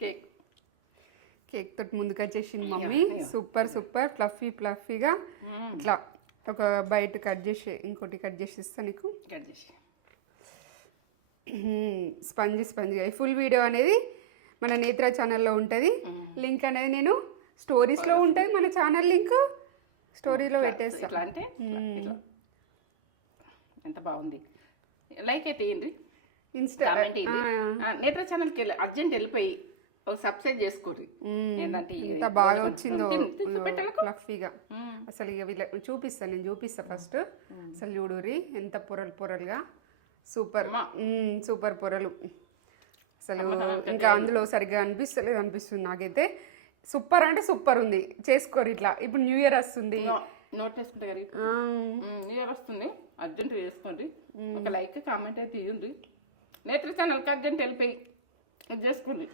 Cake cake తోటి ముందుకు వచ్చేసింది మమ్మీ. సూపర్ సూపర్ ఫ్లఫీగా ఇట్లా ఒక బయట కట్ చేసి ఇంకోటి కట్ చేసి ఇస్తా నీకు. కట్ చేసి స్పంజిగా ఈ ఫుల్ వీడియో అనేది మన నేత్ర ఛానల్లో ఉంటుంది. లింక్ అనేది నేను స్టోరీస్లో ఉంటుంది. మన ఛానల్ లింక్ స్టోరీలో పెట్టేస్తా. ఇట్లా అంటే ఎంత బాగుంది. లైక్ అయితే ఏంటి, కామెంట్ నేత్ర ఛానల్కి అర్జెంట్ వెళ్ళిపోయి సబ్స్క్రైబ్ చేసుకోండి. ఏంటంటే ఎంత బాగా వచ్చిందో ఫ్లఫీగా. అసలు ఇక వీళ్ళ చూపిస్తాను, నేను చూపిస్తా ఫస్ట్. అసలు చూడురి ఎంత పొరలుగా సూపర్ పొరలు. అసలు ఇంకా అందులో సరిగ్గా అనిపిస్తుంది నాకైతే. సూపర్ అంటే సూపర్ ఉంది. చేసుకోరు ఇట్లా. ఇప్పుడు న్యూ ఇయర్ వస్తుంది, నోట్ వేసుకుంటే కదా న్యూ ఇయర్ వస్తుంది. అర్జెంట్ చేసుకోండి. ఒక లైక్ కామెంట్ అయితే ఇవ్వండి. నేత్ర ఛానల్కి అర్జెంట్ వెళ్ళిపోయి చేసుకోండి.